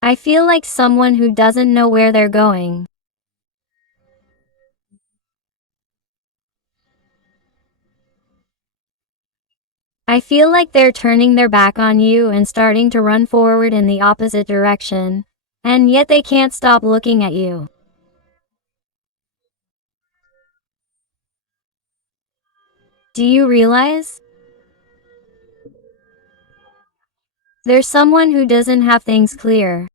I feel like someone who doesn't know where they're going. I feel like they're turning their back on you and starting to run forward in the opposite direction, and yet they can't stop looking at you. Do you realize? There's someone who doesn't have things clear.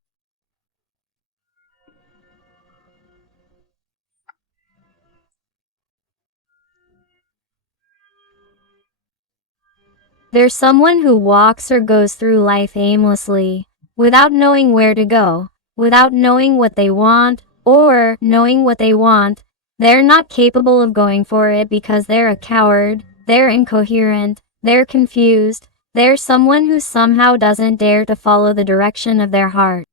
There's someone who walks or goes through life aimlessly, without knowing where to go, without knowing what they want, or knowing what they want. They're not capable of going for it because they're a coward, they're incoherent, they're confused, they're someone who somehow doesn't dare to follow the direction of their heart.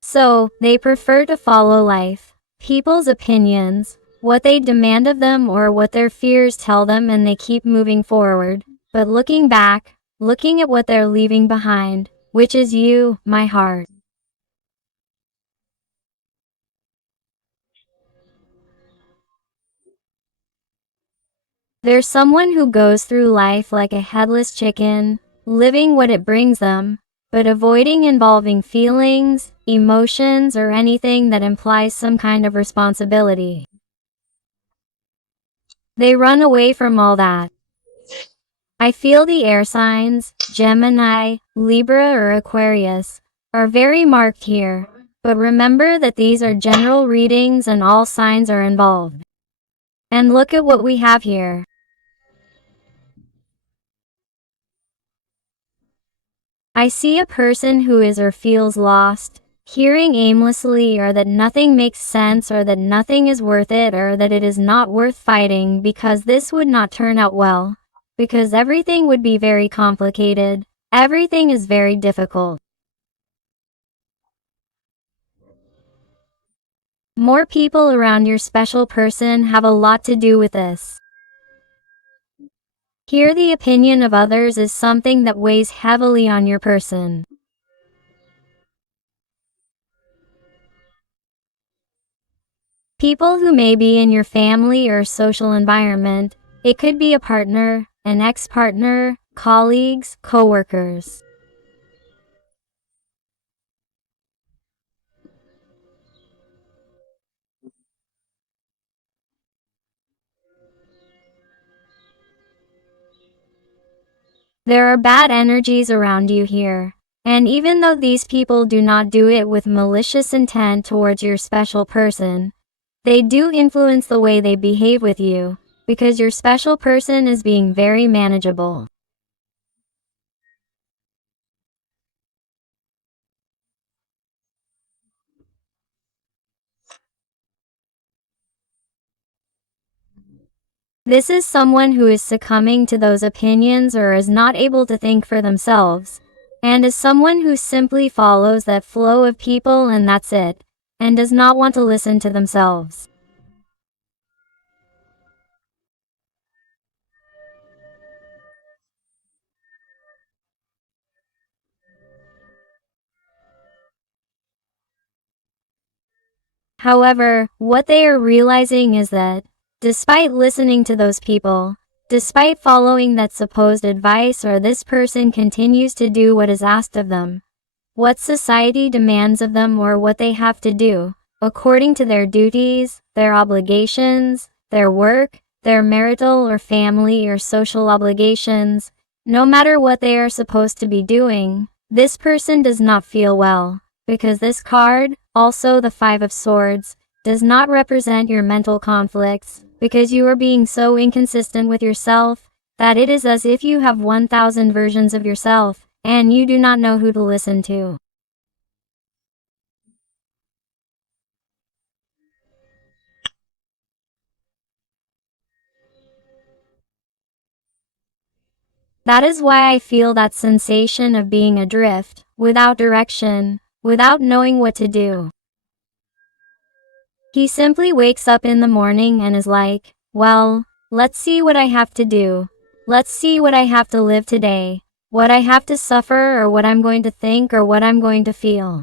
So, they prefer to follow life, people's opinions, what they demand of them or what their fears tell them, and they keep moving forward, but looking back, looking at what they're leaving behind, which is you, my heart. There's someone who goes through life like a headless chicken, living what it brings them, but avoiding involving feelings, emotions, or anything that implies some kind of responsibility. They run away from all that. I feel the air signs, Gemini, Libra, or Aquarius, are very marked here, but remember that these are general readings and all signs are involved. And look at what we have here. I see a person who is or feels lost, hearing aimlessly, or that nothing makes sense, or that nothing is worth it, or that it is not worth fighting because this would not turn out well, because everything would be very complicated, everything is very difficult. More people around your special person have a lot to do with this. Here, the opinion of others is something that weighs heavily on your person. People who may be in your family or social environment, it could be a partner, an ex-partner, colleagues, co-workers. There are bad energies around you here, and even though these people do not do it with malicious intent towards your special person, they do influence the way they behave with you, because your special person is being very manageable. This is someone who is succumbing to those opinions or is not able to think for themselves, and is someone who simply follows that flow of people and that's it, and does not want to listen to themselves. However, what they are realizing is that, despite listening to those people, despite following that supposed advice, or this person continues to do what is asked of them, what society demands of them, or what they have to do, according to their duties, their obligations, their work, their marital or family or social obligations, no matter what they are supposed to be doing, this person does not feel well, because this card, also the Five of Swords, does not represent your mental conflicts, because you are being so inconsistent with yourself, that it is as if you have 1,000 versions of yourself, and you do not know who to listen to. That is why I feel that sensation of being adrift, without direction, without knowing what to do. He simply wakes up in the morning and is like, well, let's see what I have to do. Let's see what I have to live today, what I have to suffer or what I'm going to think or what I'm going to feel.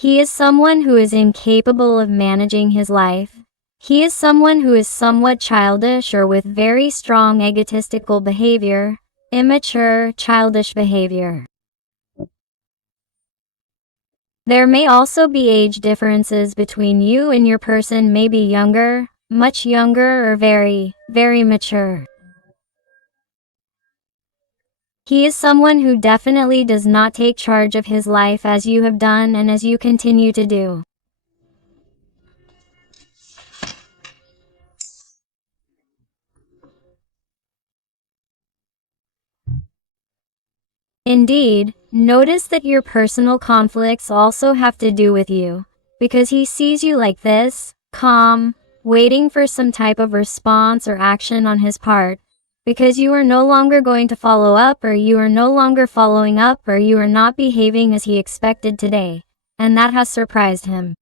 He is someone who is incapable of managing his life. He is someone who is somewhat childish or with very strong egotistical behavior, immature, childish behavior. There may also be age differences between you and your person, may be younger, much younger, or very, very mature. He is someone who definitely does not take charge of his life as you have done and as you continue to do. Indeed, notice that your personal conflicts also have to do with you, because he sees you like this, calm, waiting for some type of response or action on his part, because you are no longer going to follow up or you are no longer following up or you are not behaving as he expected today, and that has surprised him.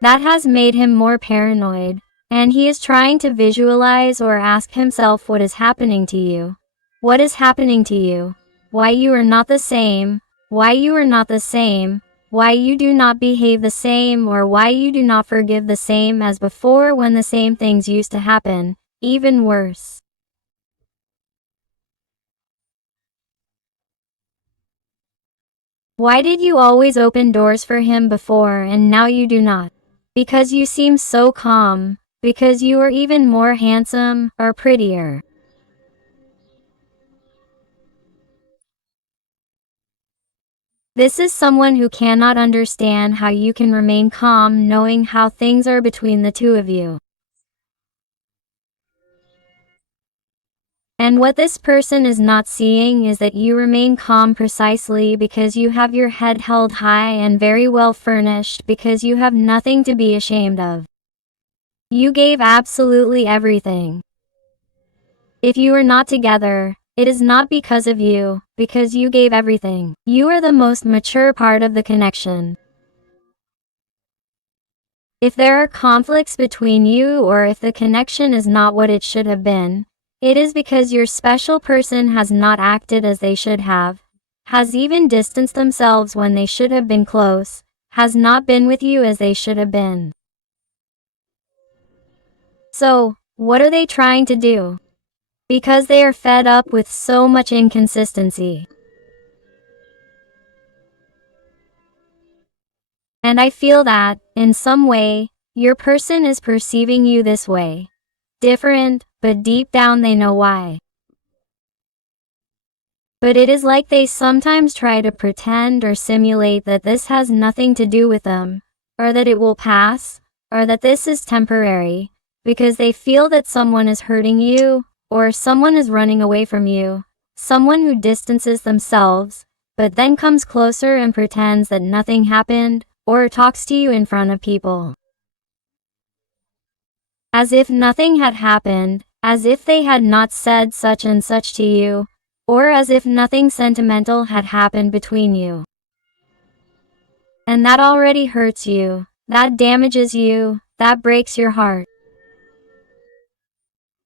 That has made him more paranoid, and he is trying to visualize or ask himself what is happening to you. What is happening to you? Why you are not the same? Why you are not the same? Why you do not behave the same or why you do not forgive the same as before when the same things used to happen, even worse. Why did you always open doors for him before and now you do not? Because you seem so calm, because you are even more handsome or prettier. This is someone who cannot understand how you can remain calm knowing how things are between the two of you. And what this person is not seeing is that you remain calm precisely because you have your head held high and very well furnished because you have nothing to be ashamed of. You gave absolutely everything. If you are not together, it is not because of you, because you gave everything. You are the most mature part of the connection. If there are conflicts between you or if the connection is not what it should have been, it is because your special person has not acted as they should have, has even distanced themselves when they should have been close, has not been with you as they should have been. So, what are they trying to do? Because they are fed up with so much inconsistency. And I feel that, in some way, your person is perceiving you this way. Different, but deep down they know why. But it is like they sometimes try to pretend or simulate that this has nothing to do with them, or that it will pass, or that this is temporary, because they feel that someone is hurting you, or someone is running away from you, someone who distances themselves, but then comes closer and pretends that nothing happened, or talks to you in front of people. As if nothing had happened, as if they had not said such and such to you, or as if nothing sentimental had happened between you. And that already hurts you, that damages you, that breaks your heart.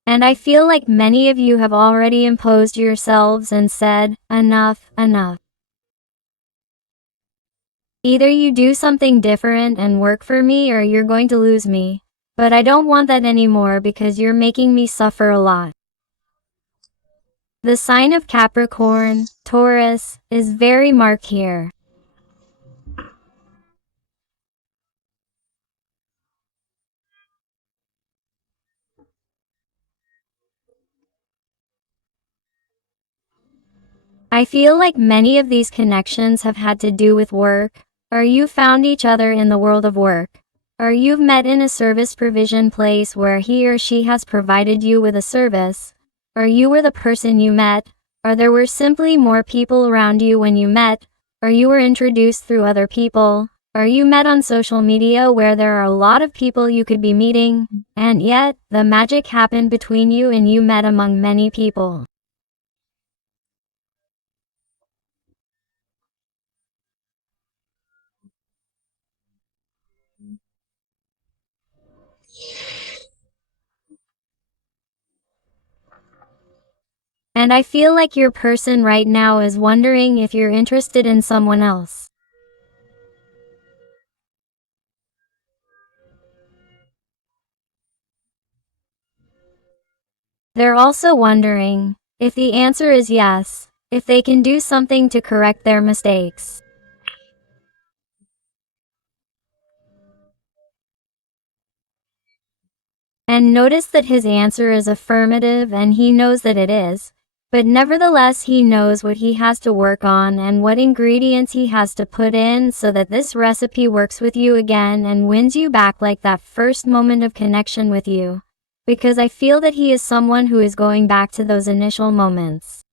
And I feel like many of you have already imposed yourselves and said, enough, enough. Either you do something different and work for me or you're going to lose me, but I don't want that anymore because you're making me suffer a lot. The sign of Capricorn, Taurus, is very marked here. I feel like many of these connections have had to do with work, or you found each other in the world of work, or you've met in a service provision place where he or she has provided you with a service, or you were the person you met, or there were simply more people around you when you met, or you were introduced through other people, Or you met on social media where there are a lot of people you could be meeting, and yet, the magic happened between you and you met among many people. And I feel like your person right now is wondering if you're interested in someone else. They're also wondering if the answer is yes, if they can do something to correct their mistakes. And notice that his answer is affirmative and he knows that it is, but nevertheless he knows what he has to work on and what ingredients he has to put in so that this recipe works with you again and wins you back like that first moment of connection with you. Because I feel that he is someone who is going back to those initial moments.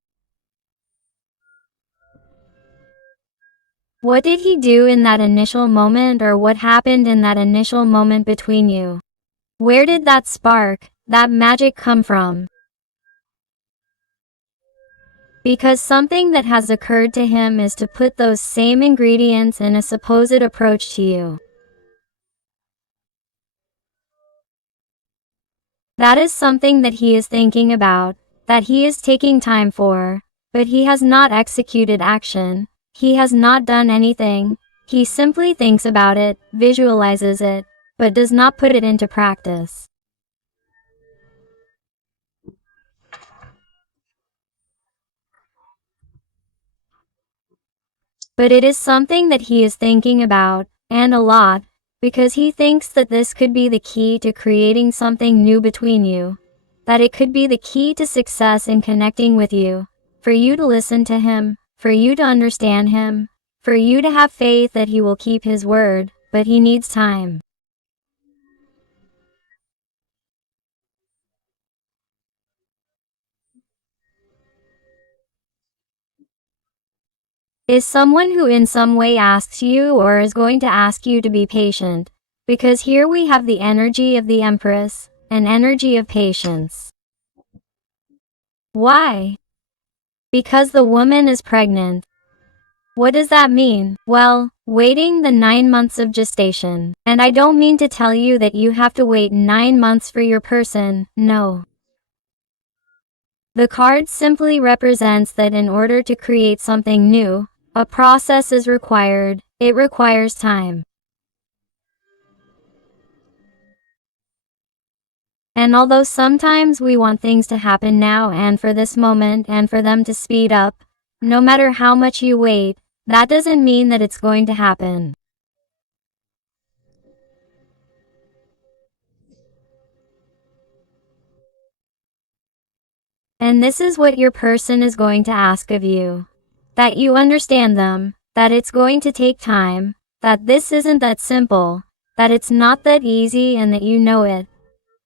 What did he do in that initial moment, or what happened in that initial moment between you? Where did that spark, that magic come from? Because something that has occurred to him is to put those same ingredients in a supposed approach to you. That is something that he is thinking about, that he is taking time for, but he has not executed action. He has not done anything. He simply thinks about it, visualizes it, but does not put it into practice. But it is something that he is thinking about, and a lot, because he thinks that this could be the key to creating something new between you. That it could be the key to success in connecting with you. For you to listen to him, for you to understand him, for you to have faith that he will keep his word, but he needs time. Is someone who in some way asks you or is going to ask you to be patient. Because here we have the energy of the Empress, an energy of patience. Why? Because the woman is pregnant. What does that mean? Well, waiting the 9 months of gestation. And I don't mean to tell you that you have to wait 9 months for your person, no. The card simply represents that in order to create something new, a process is required. It requires time. And although sometimes we want things to happen now and for this moment and for them to speed up, no matter how much you wait, that doesn't mean that it's going to happen. And this is what your person is going to ask of you. That you understand them, that it's going to take time, that this isn't that simple, that it's not that easy and that you know it.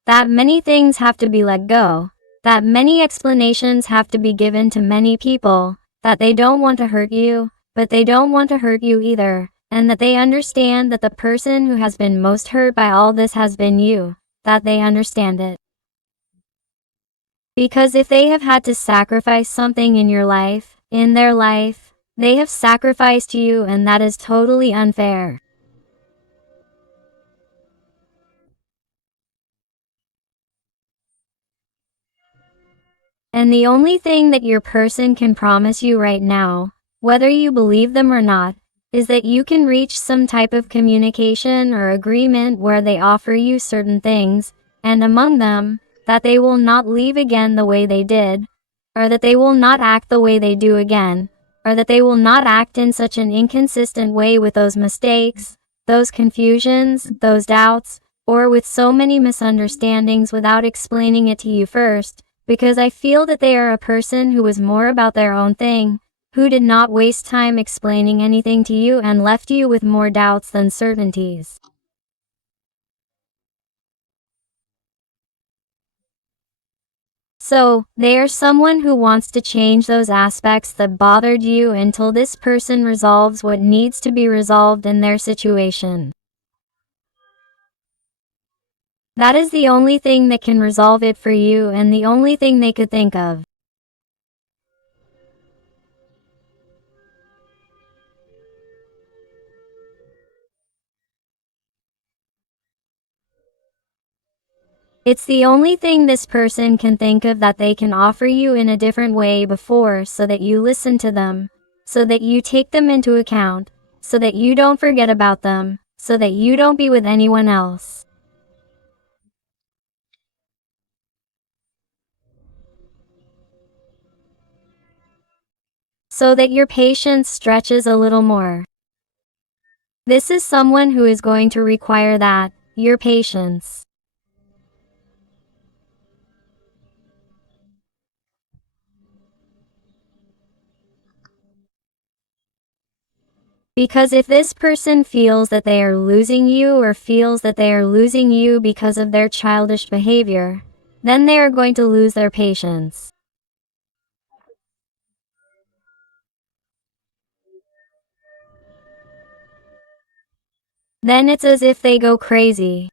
That many things have to be let go, that many explanations have to be given to many people, that they don't want to hurt you, but they don't want to hurt you either, and that they understand that the person who has been most hurt by all this has been you, that they understand it. Because if they have had to sacrifice something in your life, in their life, they have sacrificed you, and that is totally unfair. And the only thing that your person can promise you right now, whether you believe them or not, is that you can reach some type of communication or agreement where they offer you certain things, and among them, that they will not leave again the way they did, or that they will not act the way they do again, or that they will not act in such an inconsistent way with those mistakes, those confusions, those doubts, or with so many misunderstandings without explaining it to you first, because I feel that they are a person who was more about their own thing, who did not waste time explaining anything to you and left you with more doubts than certainties. So, they are someone who wants to change those aspects that bothered you until this person resolves what needs to be resolved in their situation. That is the only thing that can resolve it for you and the only thing they could think of. It's the only thing this person can think of that they can offer you in a different way before, so that you listen to them, so that you take them into account, so that you don't forget about them, so that you don't be with anyone else. So that your patience stretches a little more. This is someone who is going to require that, your patience. Because if this person feels that they are losing you or feels that they are losing you because of their childish behavior, then they are going to lose their patience. Then it's as if they go crazy.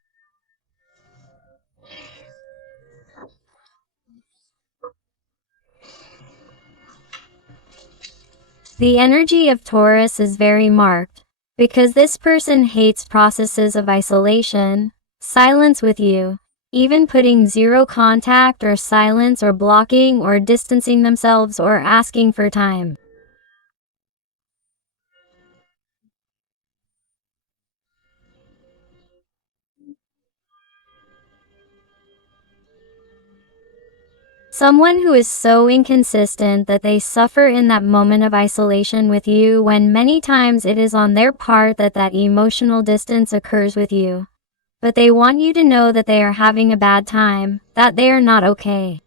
The energy of Taurus is very marked, because this person hates processes of isolation, silence with you, even putting zero contact or silence or blocking or distancing themselves or asking for time. Someone who is so inconsistent that they suffer in that moment of isolation with you, when many times it is on their part that that emotional distance occurs with you. But they want you to know that they are having a bad time, that they are not okay.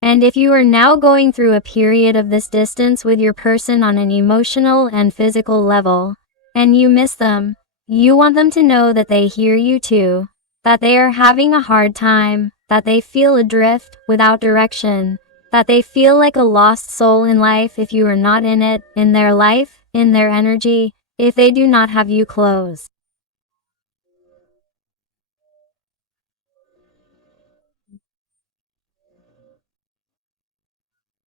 And if you are now going through a period of this distance with your person on an emotional and physical level, and you miss them, you want them to know that they hear you too, that they are having a hard time, that they feel adrift, without direction, that they feel like a lost soul in life if you are not in it, in their life, in their energy, if they do not have you close.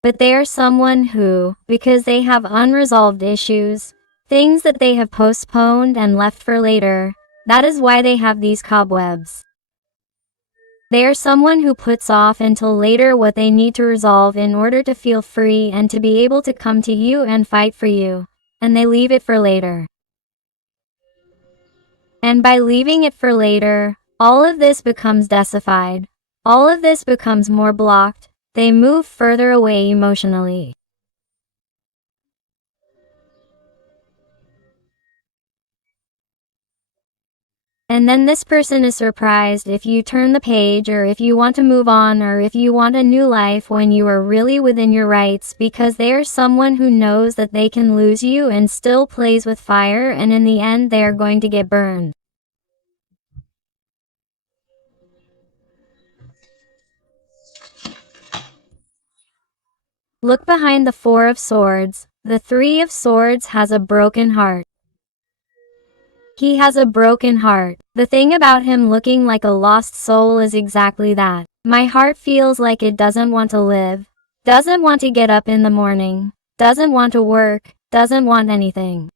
But they are someone who, because they have unresolved issues, things that they have postponed and left for later, that is why they have these cobwebs. They are someone who puts off until later what they need to resolve in order to feel free and to be able to come to you and fight for you, and they leave it for later. And by leaving it for later, all of this becomes densified. All of this becomes more blocked. They move further away emotionally. And then this person is surprised if you turn the page, or if you want to move on, or if you want a new life when you are really within your rights, because they are someone who knows that they can lose you and still plays with fire, and in the end they are going to get burned. Look behind the Four of Swords. The Three of Swords has a broken heart. He has a broken heart. The thing about him looking like a lost soul is exactly that. My heart feels like it doesn't want to live, doesn't want to get up in the morning, doesn't want to work, doesn't want anything.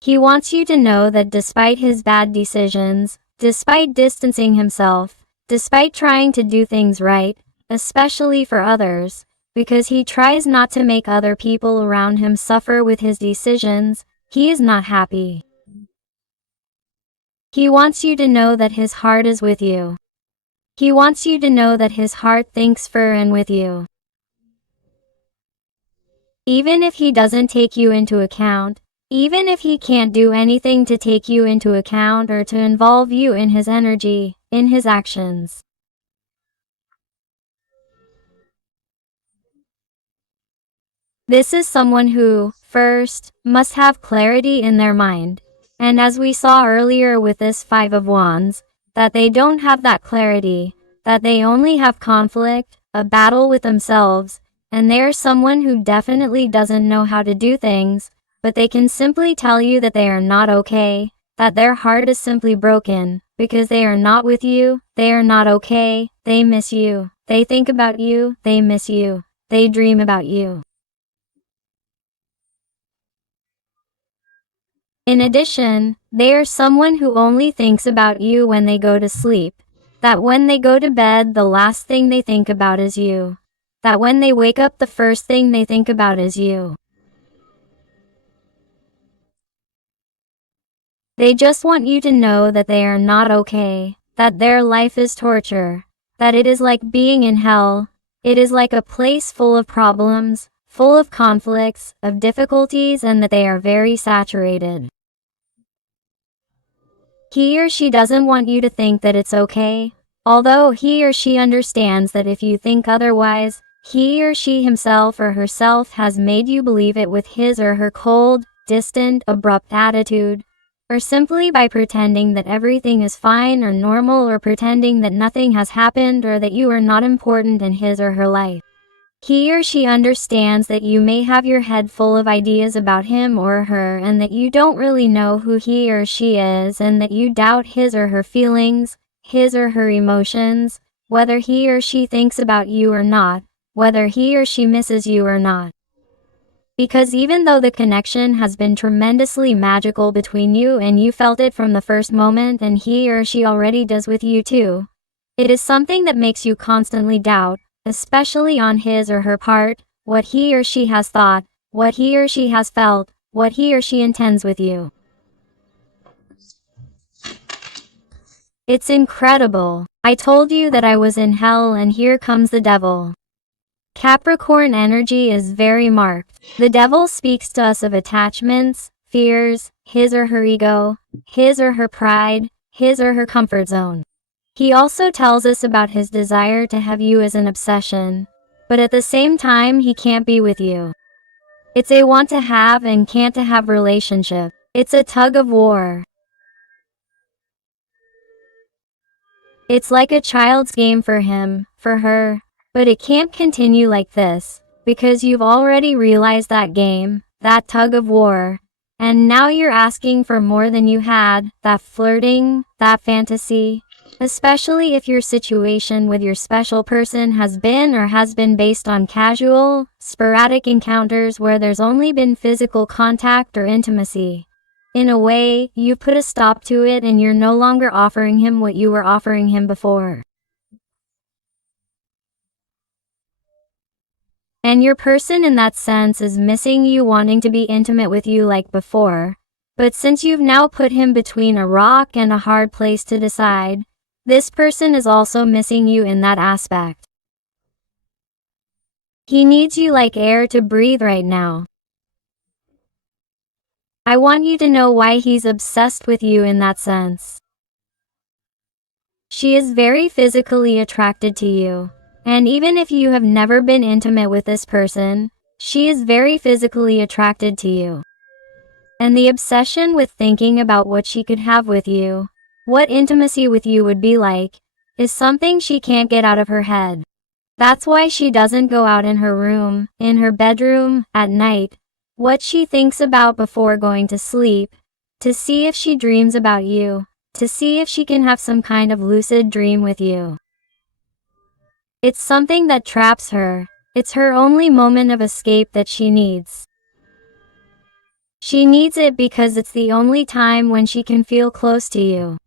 He wants you to know that despite his bad decisions, despite distancing himself, despite trying to do things right, especially for others, because he tries not to make other people around him suffer with his decisions, he is not happy. He wants you to know that his heart is with you. He wants you to know that his heart thinks for and with you. Even if he doesn't take you into account, even if he can't do anything to take you into account or to involve you in his energy, in his actions. This is someone who, first, must have clarity in their mind. And as we saw earlier with this Five of Wands, that they don't have that clarity, that they only have conflict, a battle with themselves, and they're someone who definitely doesn't know how to do things, but they can simply tell you that they are not okay, that their heart is simply broken, because they are not with you, they are not okay, they miss you, they think about you, they miss you, they dream about you. In addition, they are someone who only thinks about you when they go to sleep, that when they go to bed the last thing they think about is you, that when they wake up the first thing they think about is you. They just want you to know that they are not okay, that their life is torture, that it is like being in hell, it is like a place full of problems, full of conflicts, of difficulties, and that they are very saturated. He or she doesn't want you to think that it's okay, although he or she understands that if you think otherwise, he or she himself or herself has made you believe it with his or her cold, distant, abrupt attitude, or simply by pretending that everything is fine or normal, or pretending that nothing has happened or that you are not important in his or her life. He or she understands that you may have your head full of ideas about him or her, and that you don't really know who he or she is, and that you doubt his or her feelings, his or her emotions, whether he or she thinks about you or not, whether he or she misses you or not. Because even though the connection has been tremendously magical between you and you felt it from the first moment, and he or she already does with you too, it is something that makes you constantly doubt, especially on his or her part, what he or she has thought, what he or she has felt, what he or she intends with you. It's incredible. I told you that I was in hell and here comes the devil. Capricorn energy is very marked. The devil speaks to us of attachments, fears, his or her ego, his or her pride, his or her comfort zone. He also tells us about his desire to have you as an obsession, but at the same time he can't be with you. It's a want to have and can't to have relationship. It's a tug of war. It's like a child's game for him, for her, but it can't continue like this, because you've already realized that game, that tug of war, and now you're asking for more than you had, that flirting, that fantasy. Especially if your situation with your special person has been based on casual, sporadic encounters where there's only been physical contact or intimacy. In a way, you put a stop to it and you're no longer offering him what you were offering him before. And your person in that sense is missing you, wanting to be intimate with you like before. But since you've now put him between a rock and a hard place to decide, this person is also missing you in that aspect. He needs you like air to breathe right now. I want you to know why he's obsessed with you in that sense. She is very physically attracted to you. And even if you have never been intimate with this person, she is very physically attracted to you. And the obsession with thinking about what she could have with you, what intimacy with you would be like, is something she can't get out of her head. That's why she doesn't go out in her room, in her bedroom, at night, what she thinks about before going to sleep, to see if she dreams about you, to see if she can have some kind of lucid dream with you. It's something that traps her. It's her only moment of escape that she needs. She needs it because it's the only time when she can feel close to you.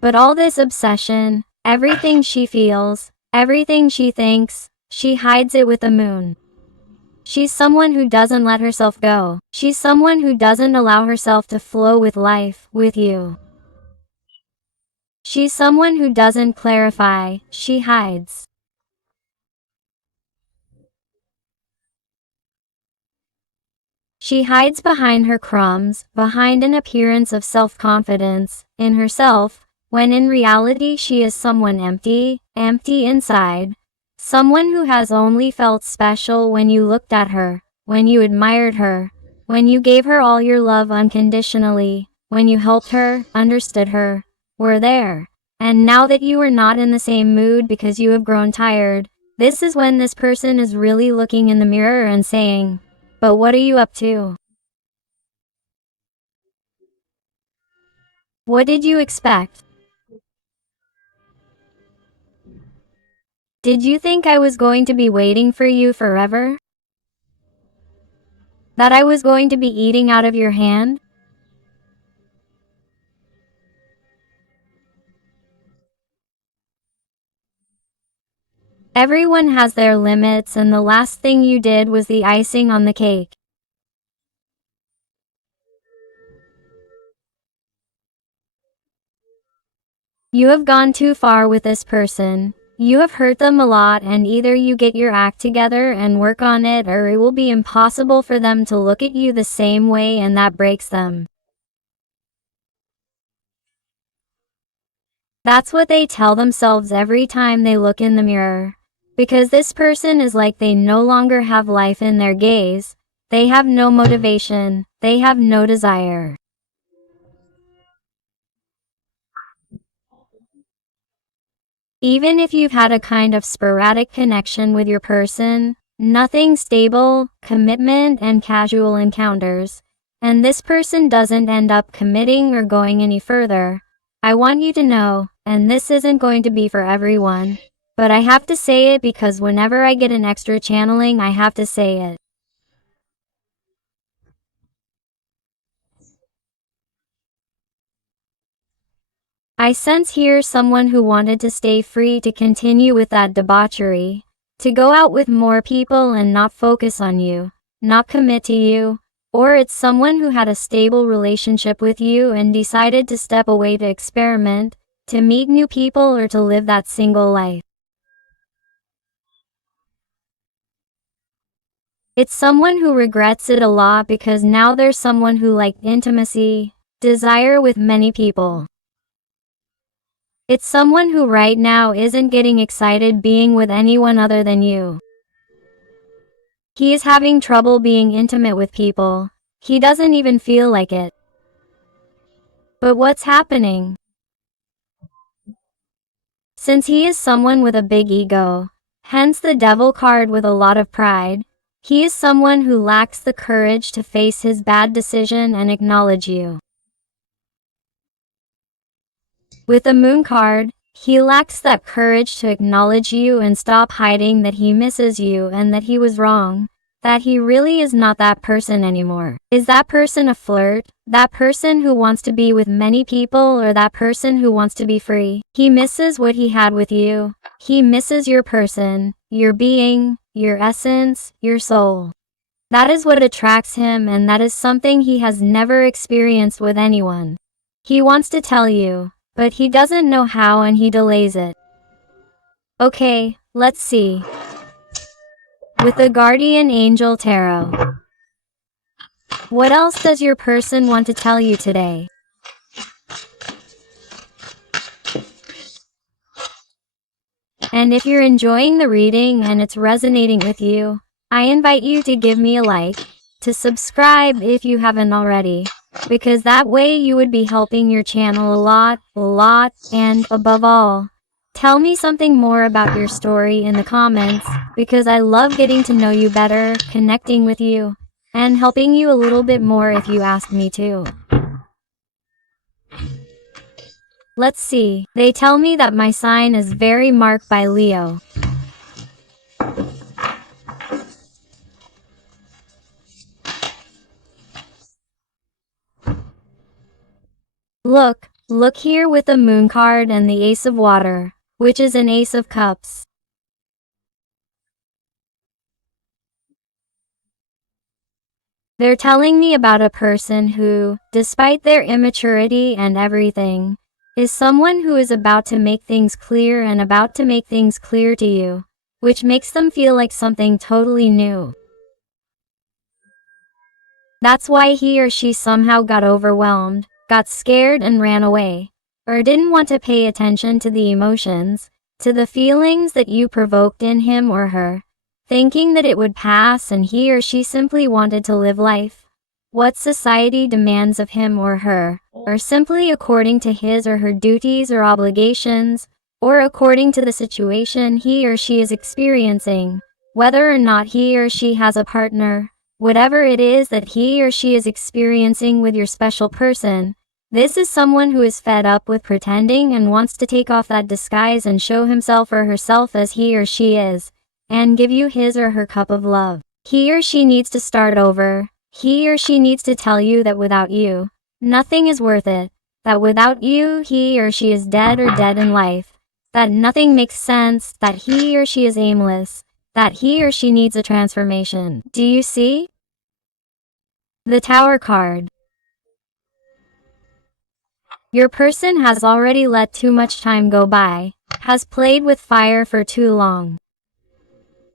But all this obsession, everything she feels, everything she thinks, she hides it with the moon. She's someone who doesn't let herself go. She's someone who doesn't allow herself to flow with life, with you. She's someone who doesn't clarify, she hides. She hides behind her crumbs, behind an appearance of self-confidence in herself, when in reality she is someone empty, empty inside, Someone who has only felt special when you looked at her, when you admired her, when you gave her all your love unconditionally, when you helped her, understood her, were there. And now that you are not in the same mood because you have grown tired, this is when this person is really looking in the mirror and saying, "But what are you up to? What did you expect? Did you think I was going to be waiting for you forever? That I was going to be eating out of your hand?" Everyone has their limits, and the last thing you did was the icing on the cake. You have gone too far with this person. You have hurt them a lot, and either you get your act together and work on it, or it will be impossible for them to look at you the same way, and that breaks them. That's what they tell themselves every time they look in the mirror. Because this person is like they no longer have life in their gaze. They have no motivation. They have no desire. Even if you've had a kind of sporadic connection with your person, nothing stable, commitment and casual encounters, and this person doesn't end up committing or going any further, I want you to know, and this isn't going to be for everyone, but I have to say it because whenever I get an extra channeling, I have to say it. I sense here someone who wanted to stay free to continue with that debauchery, to go out with more people and not focus on you, not commit to you, or it's someone who had a stable relationship with you and decided to step away to experiment, to meet new people or to live that single life. It's someone who regrets it a lot because now there's someone who liked intimacy, desire with many people. It's someone who right now isn't getting excited being with anyone other than you. He is having trouble being intimate with people. He doesn't even feel like it. But what's happening? Since he is someone with a big ego, hence the devil card with a lot of pride, he is someone who lacks the courage to face his bad decision and acknowledge you. With the moon card, he lacks that courage to acknowledge you and stop hiding that he misses you and that he was wrong, that he really is not that person anymore. Is that person a flirt? That person who wants to be with many people, or that person who wants to be free? He misses what he had with you. He misses your person, your being, your essence, your soul. That is what attracts him, and that is something he has never experienced with anyone. He wants to tell you, but he doesn't know how and he delays it. Okay, let's see. With the Guardian Angel Tarot, what else does your person want to tell you today? And if you're enjoying the reading and it's resonating with you, I invite you to give me a like, to subscribe if you haven't already, because that way you would be helping your channel a lot, and above all, tell me something more about your story in the comments, because I love getting to know you better, connecting with you, and helping you a little bit more if you ask me to. Let's see. They tell me that my sign is very marked by Leo. Look here with the Moon card and the Ace of Water, which is an Ace of Cups. They're telling me about a person who, despite their immaturity and everything, is someone who is about to make things clear and about to make things clear to you, which makes them feel like something totally new. That's why he or she somehow got overwhelmed, got scared and ran away, or didn't want to pay attention to the emotions, to the feelings that you provoked in him or her, thinking that it would pass and he or she simply wanted to live life. What society demands of him or her, or simply according to his or her duties or obligations, or according to the situation he or she is experiencing, whether or not he or she has a partner, whatever it is that he or she is experiencing with your special person. This is someone who is fed up with pretending and wants to take off that disguise and show himself or herself as he or she is, and give you his or her cup of love. He or she needs to start over. He or she needs to tell you that without you, nothing is worth it, that without you, he or she is dead or dead in life, that nothing makes sense, that he or she is aimless, that he or she needs a transformation. Do you see? The Tower card. Your person has already let too much time go by, has played with fire for too long.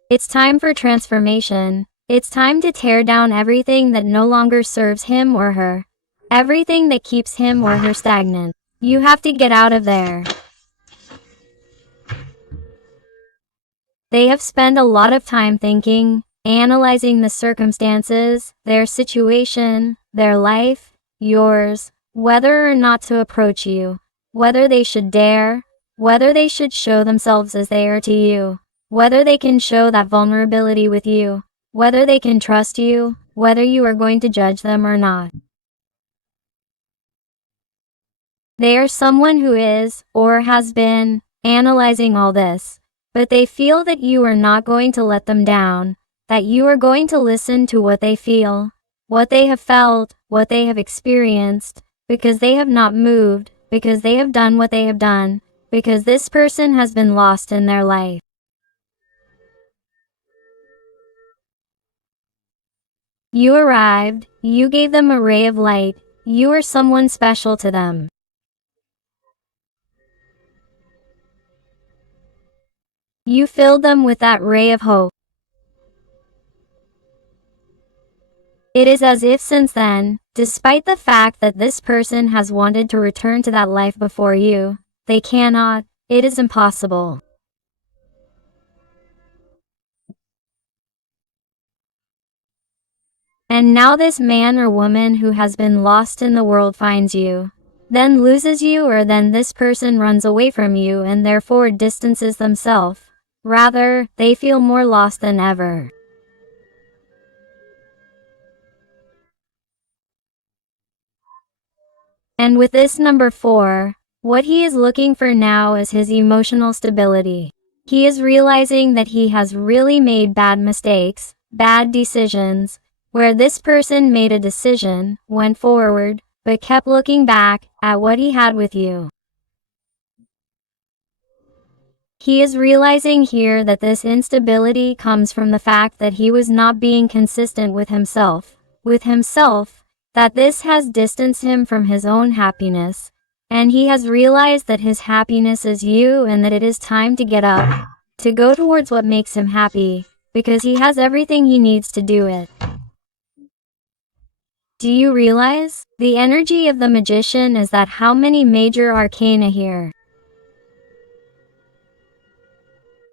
It's time for transformation. It's time to tear down everything that no longer serves him or her, everything that keeps him or her stagnant. You have to get out of there. They have spent a lot of time thinking, analyzing the circumstances, their situation, their life, yours, whether or not to approach you, whether they should dare, whether they should show themselves as they are to you, whether they can show that vulnerability with you, whether they can trust you, whether you are going to judge them or not. They are someone who is, or has been, analyzing all this, but they feel that you are not going to let them down, that you are going to listen to what they feel, what they have felt, what they have experienced, because they have not moved, because they have done what they have done, because this person has been lost in their life. You arrived, you gave them a ray of light, you are someone special to them. You filled them with that ray of hope. It is as if since then, despite the fact that this person has wanted to return to that life before you, they cannot, it is impossible. And now this man or woman who has been lost in the world finds you, then loses you, or then this person runs away from you and therefore distances themselves. Rather, they feel more lost than ever. And with this number 4, what he is looking for now is his emotional stability. He is realizing that he has really made bad mistakes, bad decisions, where this person made a decision, went forward, but kept looking back at what he had with you. He is realizing here that this instability comes from the fact that he was not being consistent with himself, that this has distanced him from his own happiness, and he has realized that his happiness is you and that it is time to get up, to go towards what makes him happy, because he has everything he needs to do it. Do you realize? The energy of the magician is that how many major arcana here?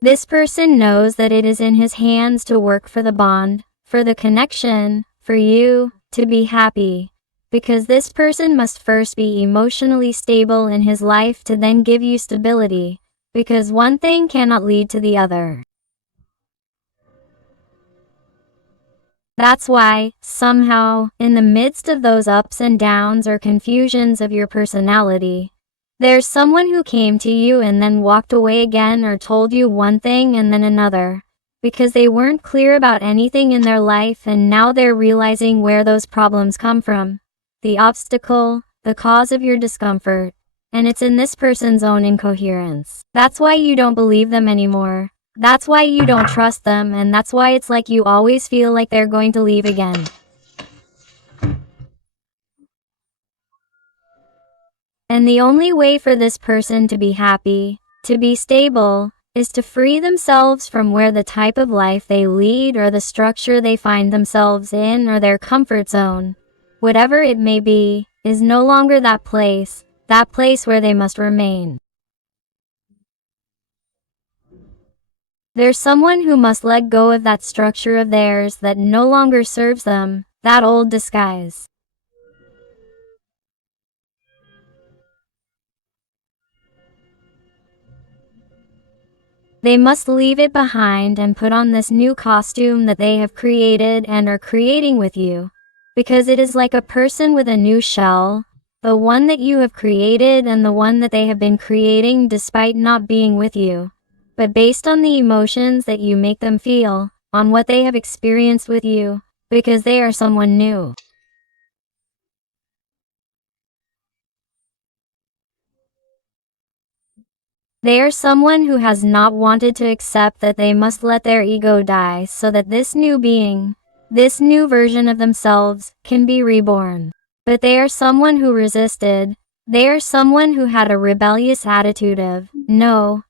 This person knows that it is in his hands to work for the bond, for the connection, for you, to be happy, because this person must first be emotionally stable in his life to then give you stability, because one thing cannot lead to the other. That's why, somehow, in the midst of those ups and downs or confusions of your personality, there's someone who came to you and then walked away again, or told you one thing and then another, because they weren't clear about anything in their life, and now they're realizing where those problems come from, the obstacle, the cause of your discomfort, and it's in this person's own incoherence. That's why you don't believe them anymore. That's why you don't trust them, and that's why it's like you always feel like they're going to leave again. And the only way for this person to be happy, to be stable, is to free themselves from where the type of life they lead or the structure they find themselves in or their comfort zone, whatever it may be, is no longer that place where they must remain. There's someone who must let go of that structure of theirs that no longer serves them, that old disguise. They must leave it behind and put on this new costume that they have created and are creating with you, because it is like a person with a new shell, the one that you have created and the one that they have been creating despite not being with you, but based on the emotions that you make them feel, on what they have experienced with you, because they are someone new. They are someone who has not wanted to accept that they must let their ego die so that this new being, this new version of themselves, can be reborn. But they are someone who resisted. They are someone who had a rebellious attitude of, no,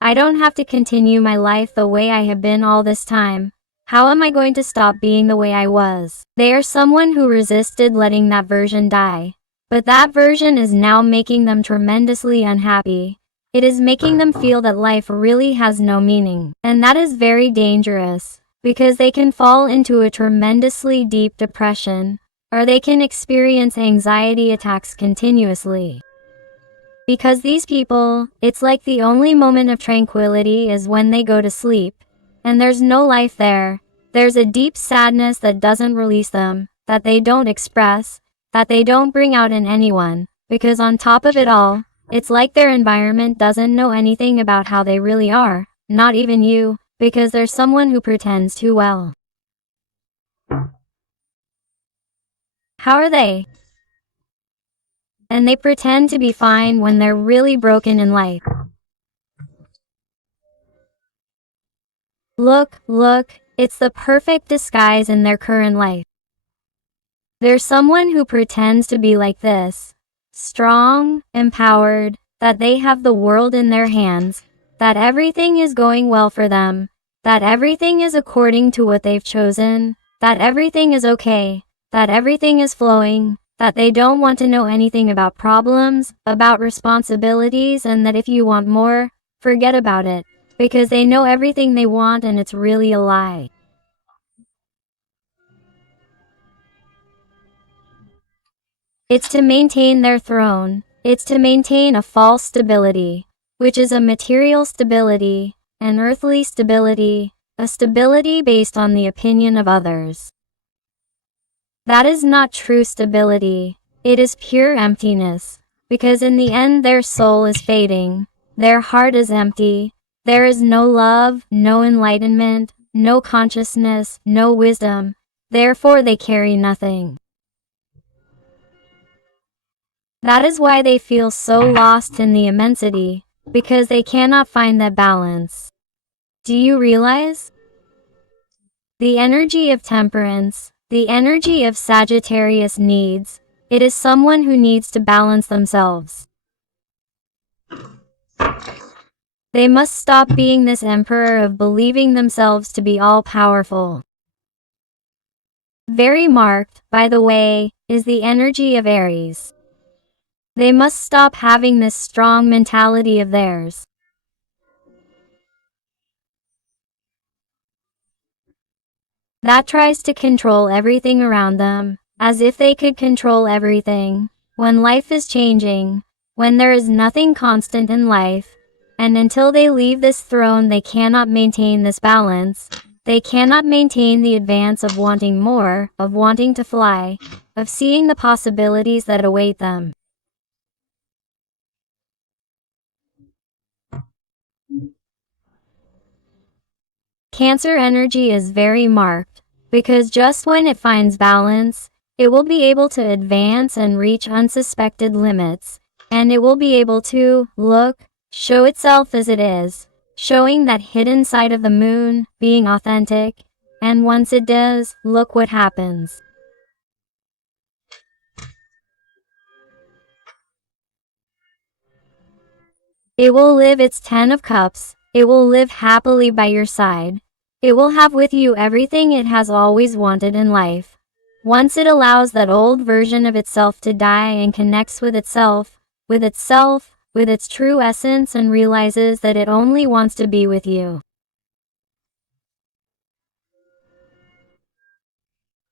I don't have to continue my life the way I have been all this time. How am I going to stop being the way I was? They are someone who resisted letting that version die. But that version is now making them tremendously unhappy. It is making them feel that life really has no meaning. And that is very dangerous, because they can fall into a tremendously deep depression, or they can experience anxiety attacks continuously. Because these people, it's like the only moment of tranquility is when they go to sleep, and there's no life there. There's a deep sadness that doesn't release them, that they don't express, that they don't bring out in anyone, because on top of it all, it's like their environment doesn't know anything about how they really are, not even you, because there's someone who pretends too well. How are they? And they pretend to be fine when they're really broken in life. Look, it's the perfect disguise in their current life. There's someone who pretends to be like this. Strong, empowered, that they have the world in their hands, that everything is going well for them, that everything is according to what they've chosen, that everything is okay, that everything is flowing, that they don't want to know anything about problems, about responsibilities, and that if you want more, forget about it, because they know everything they want and it's really a lie. It's to maintain their throne. It's to maintain a false stability, which is a material stability, an earthly stability, a stability based on the opinion of others. That is not true stability. It is pure emptiness, because in the end their soul is fading, their heart is empty, there is no love, no enlightenment, no consciousness, no wisdom, therefore they carry nothing. That is why they feel so lost in the immensity, because they cannot find that balance. Do you realize? The energy of temperance, the energy of Sagittarius needs, it is someone who needs to balance themselves. They must stop being this emperor of believing themselves to be all-powerful. Very marked, by the way, is the energy of Aries. They must stop having this strong mentality of theirs. That tries to control everything around them, as if they could control everything, when life is changing, when there is nothing constant in life, and until they leave this throne they cannot maintain this balance, they cannot maintain the advance of wanting more, of wanting to fly, of seeing the possibilities that await them. Cancer energy is very marked, because just when it finds balance, it will be able to advance and reach unsuspected limits, and it will be able to, show itself as it is, showing that hidden side of the moon, being authentic, and once it does, look what happens. It will live its 10 of Cups, it will live happily by your side. It will have with you everything it has always wanted in life. Once it allows that old version of itself to die and connects with itself, with its true essence, and realizes that it only wants to be with you.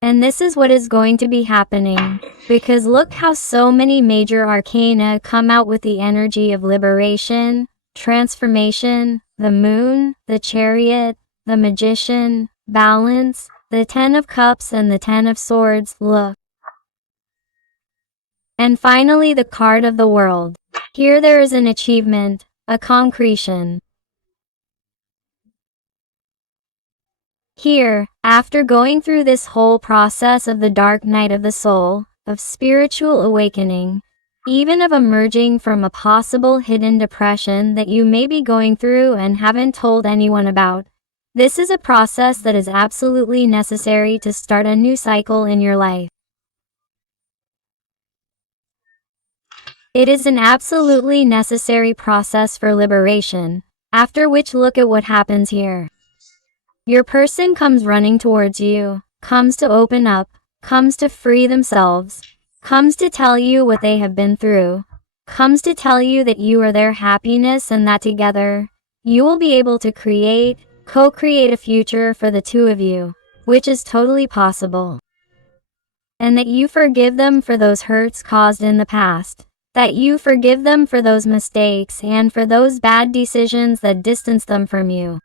And this is what is going to be happening, because look how so many major arcana come out with the energy of liberation, transformation, the moon, the chariot, the magician, balance, the 10 of cups and the 10 of swords, look. And finally the card of the world. Here there is an achievement, a concretion. Here, after going through this whole process of the dark night of the soul, of spiritual awakening, even of emerging from a possible hidden depression that you may be going through and haven't told anyone about, this is a process that is absolutely necessary to start a new cycle in your life. It is an absolutely necessary process for liberation, after which look at what happens here. Your person comes running towards you, comes to open up, comes to free themselves, comes to tell you what they have been through, comes to tell you that you are their happiness and that together, you will be able to co-create a future for the two of you, which is totally possible. And that you forgive them for those hurts caused in the past, that you forgive them for those mistakes and for those bad decisions that distanced them from you.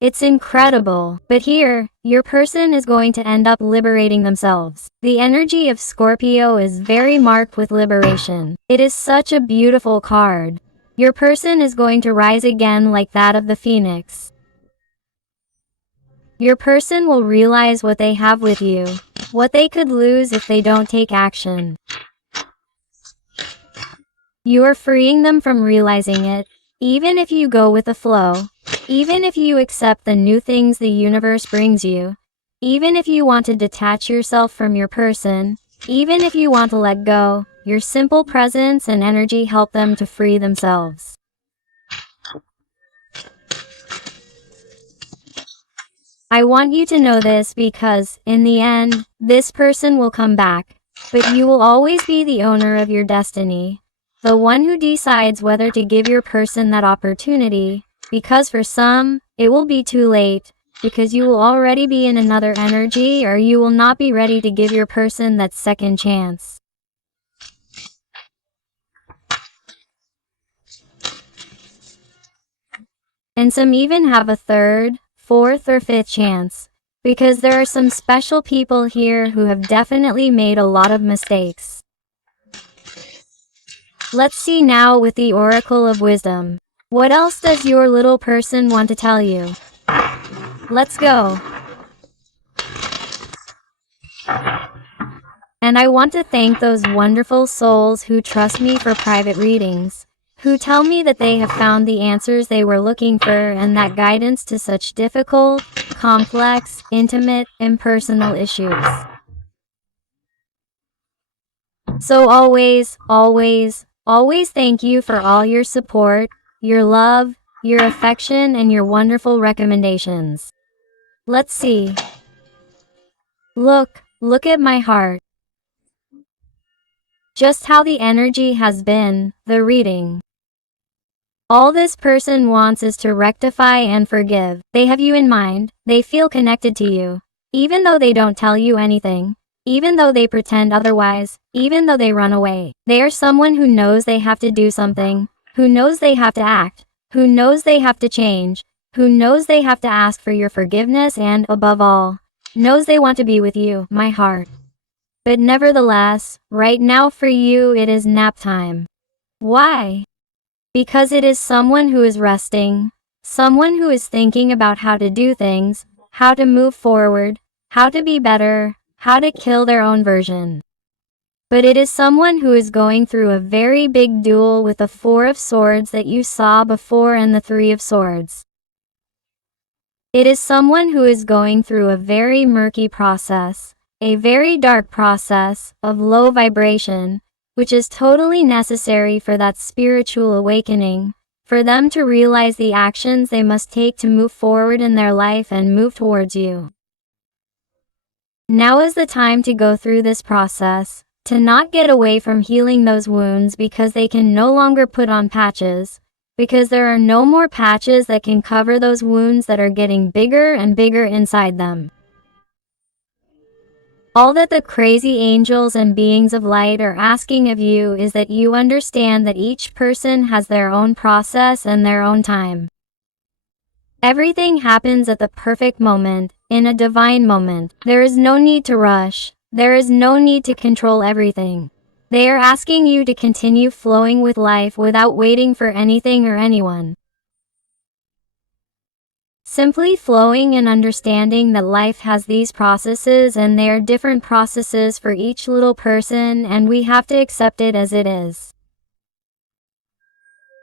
It's incredible, but here, your person is going to end up liberating themselves. The energy of Scorpio is very marked with liberation. It is such a beautiful card. Your person is going to rise again like that of the phoenix. Your person will realize what they have with you, what they could lose if they don't take action. You are freeing them from realizing it, even if you go with the flow. Even if you accept the new things the universe brings you, even if you want to detach yourself from your person, even if you want to let go, your simple presence and energy help them to free themselves. I want you to know this because, in the end, this person will come back, but you will always be the owner of your destiny, the one who decides whether to give your person that opportunity. Because for some, it will be too late, because you will already be in another energy or you will not be ready to give your person that second chance. And some even have a third, fourth or fifth chance, because there are some special people here who have definitely made a lot of mistakes. Let's see now with the Oracle of Wisdom. What else does your little person want to tell you? Let's go. And I want to thank those wonderful souls who trust me for private readings, who tell me that they have found the answers they were looking for and that guidance to such difficult, complex, intimate, impersonal issues. So always, always, always thank you for all your support, your love, your affection, and your wonderful recommendations. Let's see. Look at my heart. Just how the energy has been, the reading. All this person wants is to rectify and forgive. They have you in mind, they feel connected to you, even though they don't tell you anything, even though they pretend otherwise, even though they run away. They are someone who knows they have to do something, who knows they have to act, who knows they have to change, who knows they have to ask for your forgiveness and, above all, knows they want to be with you, my heart. But nevertheless, right now for you it is nap time. Why? Because it is someone who is resting, someone who is thinking about how to do things, how to move forward, how to be better, how to kill their own version. But it is someone who is going through a very big duel with the Four of Swords that you saw before and the Three of Swords. It is someone who is going through a very murky process, a very dark process of low vibration, which is totally necessary for that spiritual awakening, for them to realize the actions they must take to move forward in their life and move towards you. Now is the time to go through this process, to not get away from healing those wounds because they can no longer put on patches, because there are no more patches that can cover those wounds that are getting bigger and bigger inside them. All that the crazy angels and beings of light are asking of you is that you understand that each person has their own process and their own time. Everything happens at the perfect moment, in a divine moment. There is no need to rush. There is no need to control everything. They are asking you to continue flowing with life without waiting for anything or anyone. Simply flowing and understanding that life has these processes and they are different processes for each little person, and we have to accept it as it is.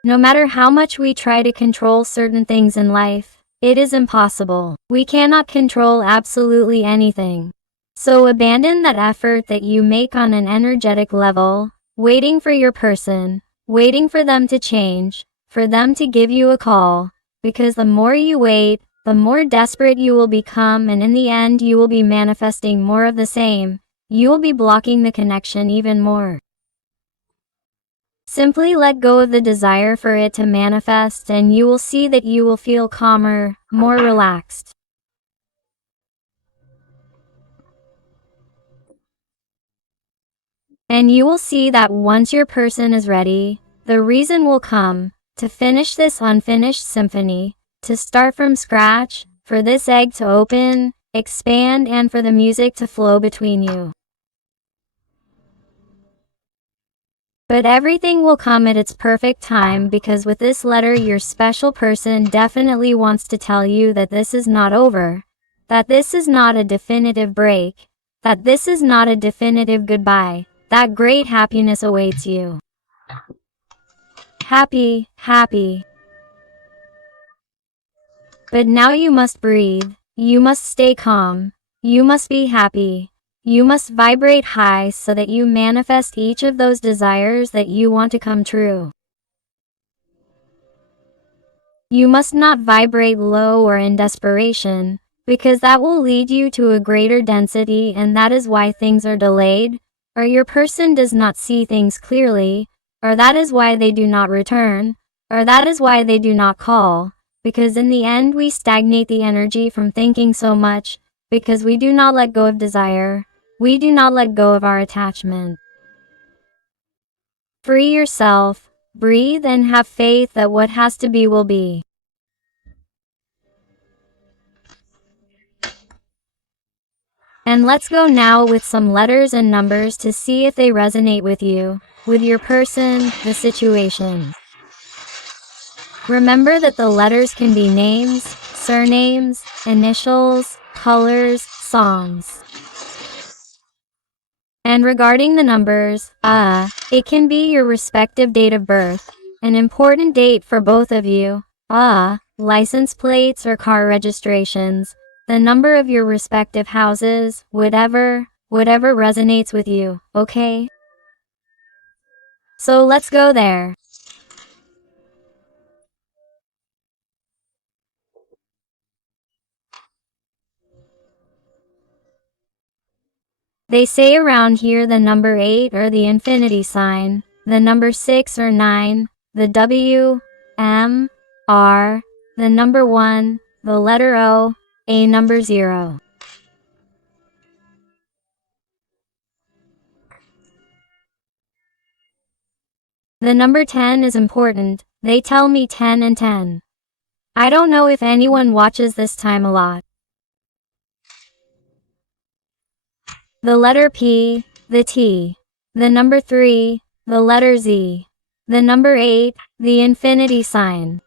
No matter how much we try to control certain things in life, it is impossible. We cannot control absolutely anything. So abandon that effort that you make on an energetic level, waiting for your person, waiting for them to change, for them to give you a call, because the more you wait, the more desperate you will become, and in the end you will be manifesting more of the same. You will be blocking the connection even more. Simply let go of the desire for it to manifest and you will see that you will feel calmer, more relaxed. And you will see that once your person is ready, the reason will come, to finish this unfinished symphony, to start from scratch, for this egg to open, expand, and for the music to flow between you. But everything will come at its perfect time, because with this letter your special person definitely wants to tell you that this is not over, that this is not a definitive break, that this is not a definitive goodbye, that great happiness awaits you. Happy, happy. But now you must breathe, you must stay calm, you must be happy. You must vibrate high so that you manifest each of those desires that you want to come true. You must not vibrate low or in desperation, because that will lead you to a greater density, and that is why things are delayed, or your person does not see things clearly, or that is why they do not return, or that is why they do not call, because in the end we stagnate the energy from thinking so much, because we do not let go of desire. We do not let go of our attachment. Free yourself, breathe, and have faith that what has to be will be. And let's go now with some letters and numbers to see if they resonate with you, with your person, the situation. Remember that the letters can be names, surnames, initials, colors, songs. And regarding the numbers, it can be your respective date of birth, an important date for both of you, license plates or car registrations, the number of your respective houses, whatever resonates with you, okay? So let's go there. They say around here the number 8 or the infinity sign, the number 6 or 9, the W, M, R, the number 1, the letter O, a number 0. The number 10 is important. They tell me 10 and 10. I don't know if anyone watches this time a lot. The letter P, the T, the number 3, the letter Z, the number 8, the infinity sign.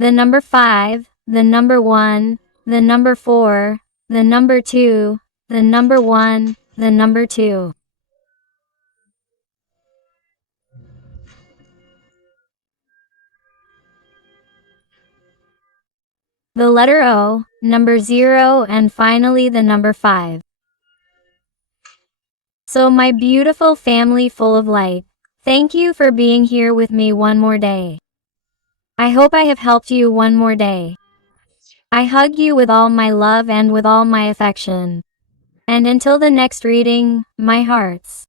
The number 5, the number 1, the number 4, the number 2, the number 1, the number 2. The letter O, number 0, and finally the number 5. So my beautiful family full of light, thank you for being here with me one more day. I hope I have helped you one more day. I hug you with all my love and with all my affection. And until the next reading, my hearts.